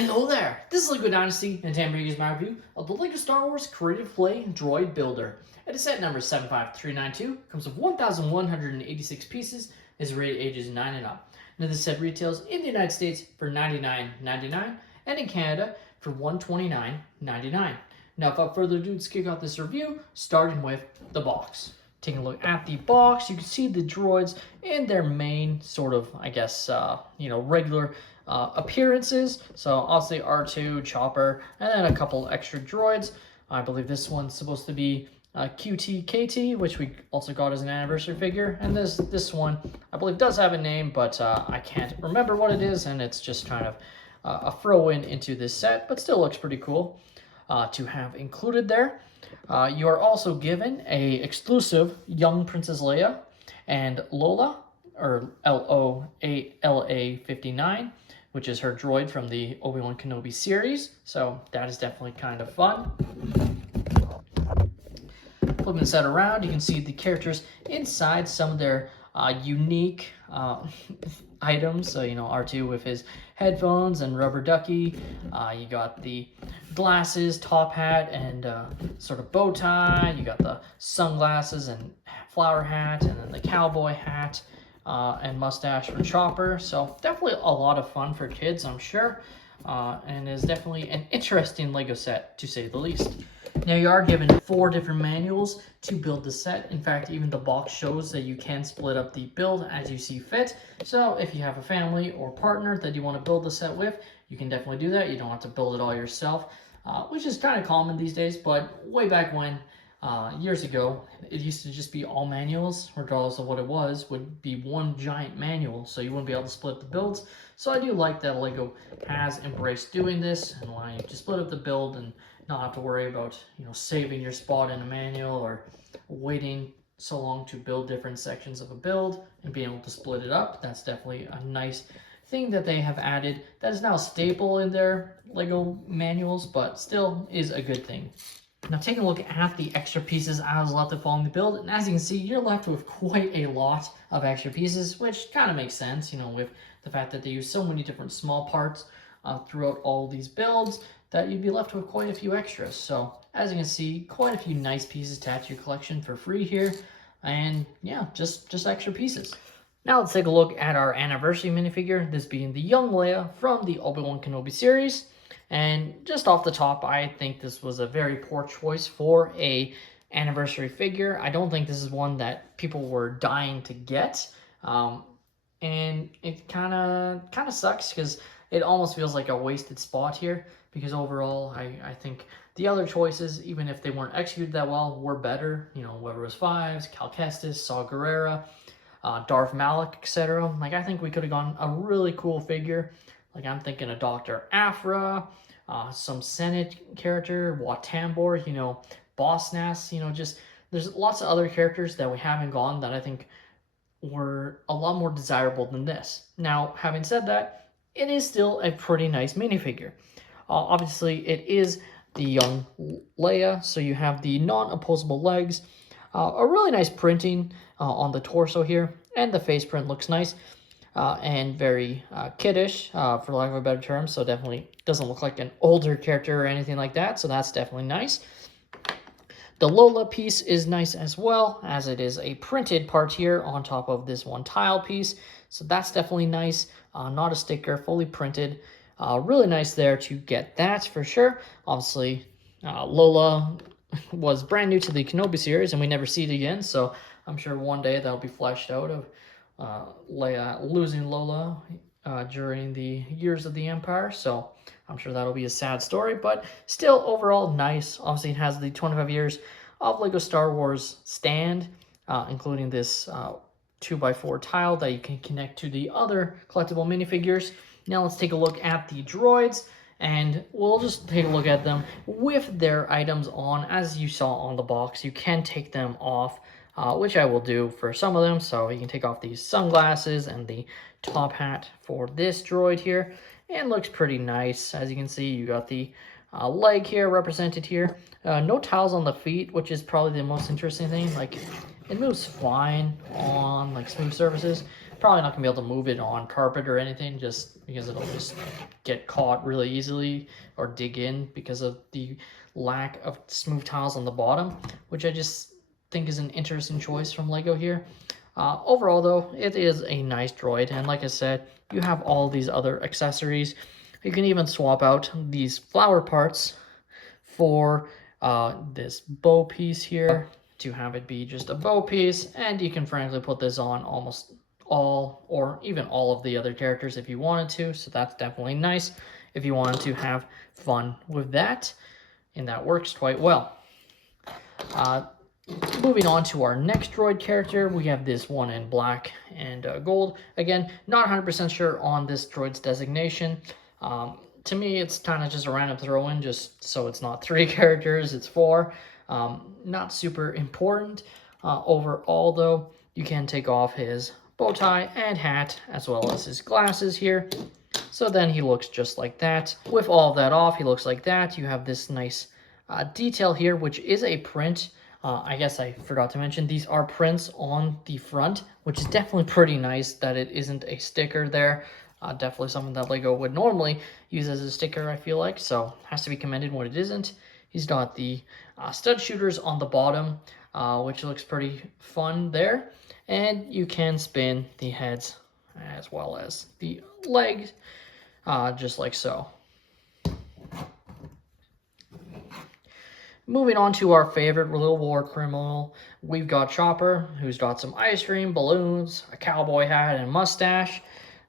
Hello there, this is LEGO Dynasty, and today is my review of the LEGO Star Wars Creative Play Droid Builder. It is set number 75392, comes with 1,186 pieces, is rated ages 9 and up. Now this set retails in the United States for $99.99 and in Canada for $129.99. Now without further ado, let's kick off this review, starting with the box. Taking a look at the box, you can see the droids in their main sort of, regular appearances. So obviously R2, Chopper, and then a couple extra droids. I believe this one's supposed to be QT, which we also got as an anniversary figure. And this one, I believe, does have a name, but I can't remember what it is, and it's just kind of a throw-in into this set, but still looks pretty cool to have included there. You are also given a exclusive young Princess Leia and Lola, or LOLA 59, which is her droid from the Obi-Wan Kenobi series. So that is definitely kind of fun. Flipping the set around, you can see the characters inside some of their unique items. So, R2 with his headphones and rubber ducky. You got the glasses, top hat, and sort of bow tie. You got the sunglasses and flower hat, and then the cowboy hat and mustache for Chopper. So definitely a lot of fun for kids, I'm sure. And is definitely an interesting LEGO set, to say the least. Now you are given 4 different manuals to build the set. In fact, even the box shows that you can split up the build as you see fit. So if you have a family or partner that you want to build the set with, you can definitely do that. You don't have to build it all yourself, which is kind of common these days, but way back when, years ago, it used to just be all manuals, regardless of what it was, would be one giant manual, so you wouldn't be able to split the builds. So I do like that LEGO has embraced doing this and allowing you to split up the build and not have to worry about, saving your spot in a manual or waiting so long to build different sections of a build and being able to split it up. That's definitely a nice thing that they have added. That is now a staple in their LEGO manuals, but still is a good thing. Now taking a look at the extra pieces I was left with following the build, and as you can see, you're left with quite a lot of extra pieces, which kind of makes sense, with the fact that they use so many different small parts throughout all these builds, that you'd be left with quite a few extras. So as you can see, quite a few nice pieces to add to your collection for free here, and yeah, just extra pieces. Now let's take a look at our anniversary minifigure, this being the young Leia from the Obi-Wan Kenobi series. And just off the top, I think this was a very poor choice for a anniversary figure. I don't think this is one that people were dying to get. And it kind of sucks because it almost feels like a wasted spot here, because overall I think the other choices, even if they weren't executed that well, were better. Whether it was Fives, Cal Kestis, Saw Gerrera, Darth Malak, etc. Like, I think we could have gotten a really cool figure. Like, I'm thinking a Dr. Aphra, some Senate character, Wat Tambor, Boss Nass, just there's lots of other characters that we haven't gotten that I think were a lot more desirable than this. Now, having said that, it is still a pretty nice minifigure. Obviously, it is the young Leia, so you have the non-opposable legs, a really nice printing on the torso here, and the face print looks nice. And very kiddish, for lack of a better term, so definitely doesn't look like an older character or anything like that, so that's definitely nice. The Lola piece is nice as well, as it is a printed part here on top of this one tile piece, so that's definitely nice. Not a sticker, fully printed. Really nice there to get that for sure. Obviously, Lola was brand new to the Kenobi series, and we never see it again, so I'm sure one day that'll be fleshed out of Leia losing Lola during the years of the Empire, so I'm sure that'll be a sad story, but still overall nice. Obviously, it has the 25 years of LEGO Star Wars stand, including this 2x4 tile that you can connect to the other collectible minifigures. Now let's take a look at the droids, and we'll just take a look at them with their items on. As you saw on the box, you can take them off, which I will do for some of them. So you can take off these sunglasses and the top hat for this droid here, and looks pretty nice. As you can see, you got the leg here represented here. No tiles on the feet, which is probably the most interesting thing. Like, it moves fine on like smooth surfaces, probably not gonna be able to move it on carpet or anything, just because it'll just get caught really easily or dig in because of the lack of smooth tiles on the bottom, which I just think is an interesting choice from Lego here. Overall though, it is a nice droid, and like I said, you have all these other accessories. You can even swap out these flower parts for this bow piece here to have it be just a bow piece, and you can frankly put this on almost all or even all of the other characters if you wanted to, so that's definitely nice if you wanted to have fun with that, and that works quite well. Moving on to our next droid character, we have this one in black and gold. Again, not 100% sure on this droid's designation. To me, it's kind of just a random throw-in, just so it's not 3 characters, it's 4. Not super important. Overall, though, you can take off his bow tie and hat, as well as his glasses here. So then he looks just like that. With all of that off, he looks like that. You have this nice detail here, which is a print. I guess I forgot to mention, these are prints on the front, which is definitely pretty nice that it isn't a sticker there. Definitely something that Lego would normally use as a sticker, I feel like, so has to be commended when it isn't. He's got the stud shooters on the bottom, which looks pretty fun there, and you can spin the heads as well as the legs, just like so. Moving on to our favorite little war criminal, we've got Chopper, who's got some ice cream, balloons, a cowboy hat, and mustache,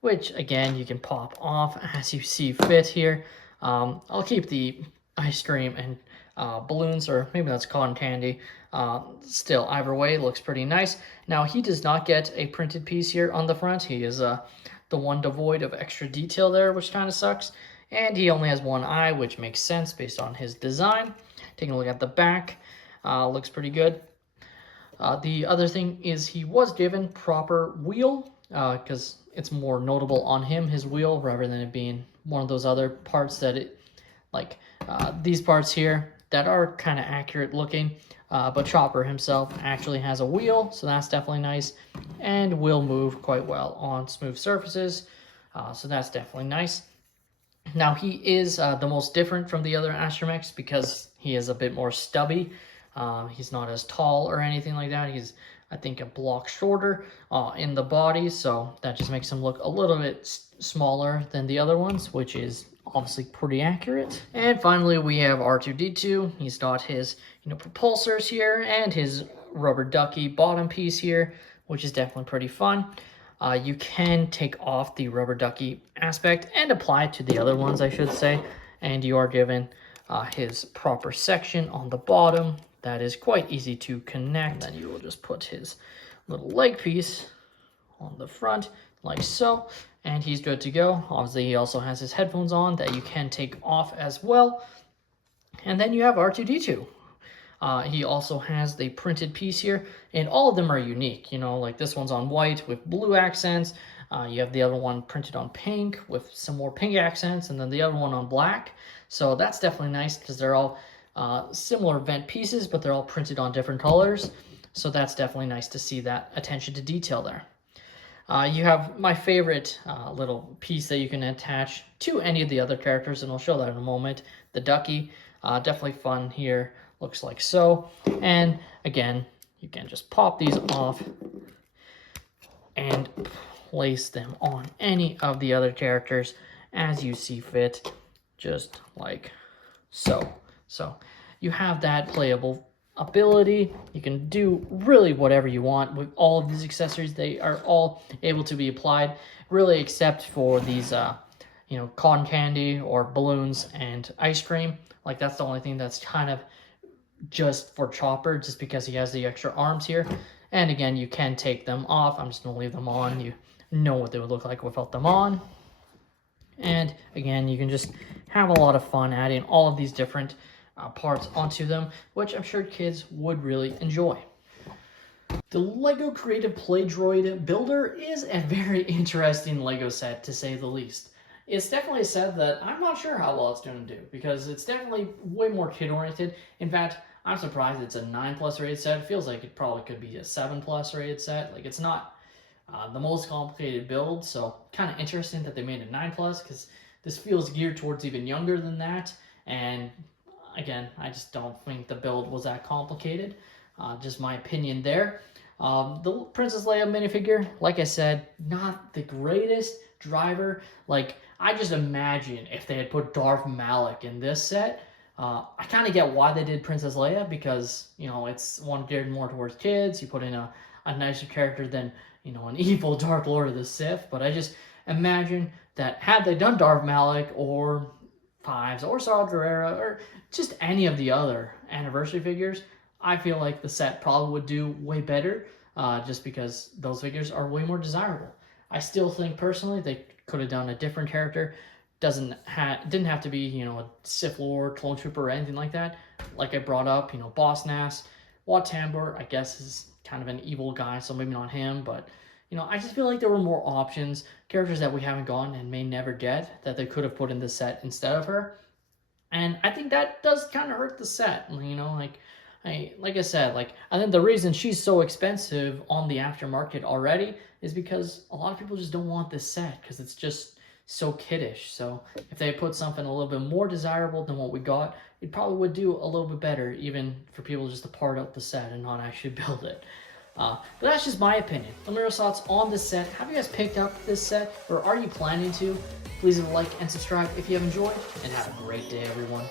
which, again, you can pop off as you see fit here. I'll keep the ice cream and balloons, or maybe that's cotton candy. Still, either way, it looks pretty nice. Now, he does not get a printed piece here on the front. He is the one devoid of extra detail there, which kind of sucks. And he only has one eye, which makes sense based on his design. Taking a look at the back, looks pretty good. The other thing is he was given proper wheel, because it's more notable on him, his wheel, rather than it being one of those other parts that it, like these parts here, that are kind of accurate looking. But Chopper himself actually has a wheel, so that's definitely nice, and will move quite well on smooth surfaces, so that's definitely nice. Now, he is the most different from the other astromechs because he is a bit more stubby. He's not as tall or anything like that. He's, I think, a block shorter in the body, so that just makes him look a little bit smaller than the other ones, which is obviously pretty accurate. And finally, we have R2-D2. He's got his, propulsors here and his rubber ducky bottom piece here, which is definitely pretty fun. You can take off the rubber ducky aspect and apply it to the other ones, I should say, and you are given his proper section on the bottom. That is quite easy to connect. And then you will just put his little leg piece on the front, like so, and he's good to go. Obviously, he also has his headphones on that you can take off as well. And then you have R2-D2. He also has the printed piece here, and all of them are unique. Like this one's on white with blue accents. You have the other one printed on pink with some more pink accents, and then the other one on black. So that's definitely nice because they're all similar vent pieces, but they're all printed on different colors. So that's definitely nice to see that attention to detail there. You have my favorite little piece that you can attach to any of the other characters, and I'll show that in a moment. The ducky, definitely fun here. Looks like so. And again, you can just pop these off and place them on any of the other characters as you see fit, just like so. So you have that playable ability. You can do really whatever you want with all of these accessories. They are all able to be applied, really, except for these cotton candy or balloons and ice cream. Like, that's the only thing that's kind of just for Chopper, just because he has the extra arms here. And again, you can take them off. I'm just gonna leave them on. You know what they would look like without them on. And again, you can just have a lot of fun adding all of these different parts onto them, which I'm sure kids would really enjoy. The LEGO Creative Play Droid Builder is a very interesting LEGO set, to say the least. It's definitely a set that I'm not sure how well it's going to do, because it's definitely way more kid-oriented. In fact, I'm surprised it's a 9+ rated set. It feels like it probably could be a 7+ rated set. Like, it's not the most complicated build. So kind of interesting that they made a 9+, because this feels geared towards even younger than that. And again, I just don't think the build was that complicated. Just my opinion there. The Princess Leia minifigure, like I said, not the greatest driver. Like, I just imagine if they had put Darth Malak in this set. I kind of get why they did Princess Leia, because, you know, it's one geared more towards kids. You put in a nicer character than, you know, an evil Dark Lord of the Sith. But I just imagine that had they done Darth Malak or Fives or Saw Gerrera or just any of the other anniversary figures, I feel like the set probably would do way better, just because those figures are way more desirable. I still think personally they could have done a different character. Didn't have to be, you know, a Sith Lord, Clone Trooper, or anything like that. Like I brought up, you know, Boss Nass, Wat Tambor, I guess is kind of an evil guy, so maybe not him, but you know, I just feel like there were more options, characters that we haven't gotten and may never get, that they could have put in the set instead of her. And I think that does kind of hurt the set, you know, like I said, like, I think the reason she's so expensive on the aftermarket already is because a lot of people just don't want this set, because it's just so kiddish. So if they put something a little bit more desirable than what we got, it probably would do a little bit better, even for people just to part out the set and not actually build it. But that's just my opinion. Let me know your thoughts on this set. Have you guys picked up this set, or are you planning to? Please leave a like and subscribe if you have enjoyed, and have a great day, everyone.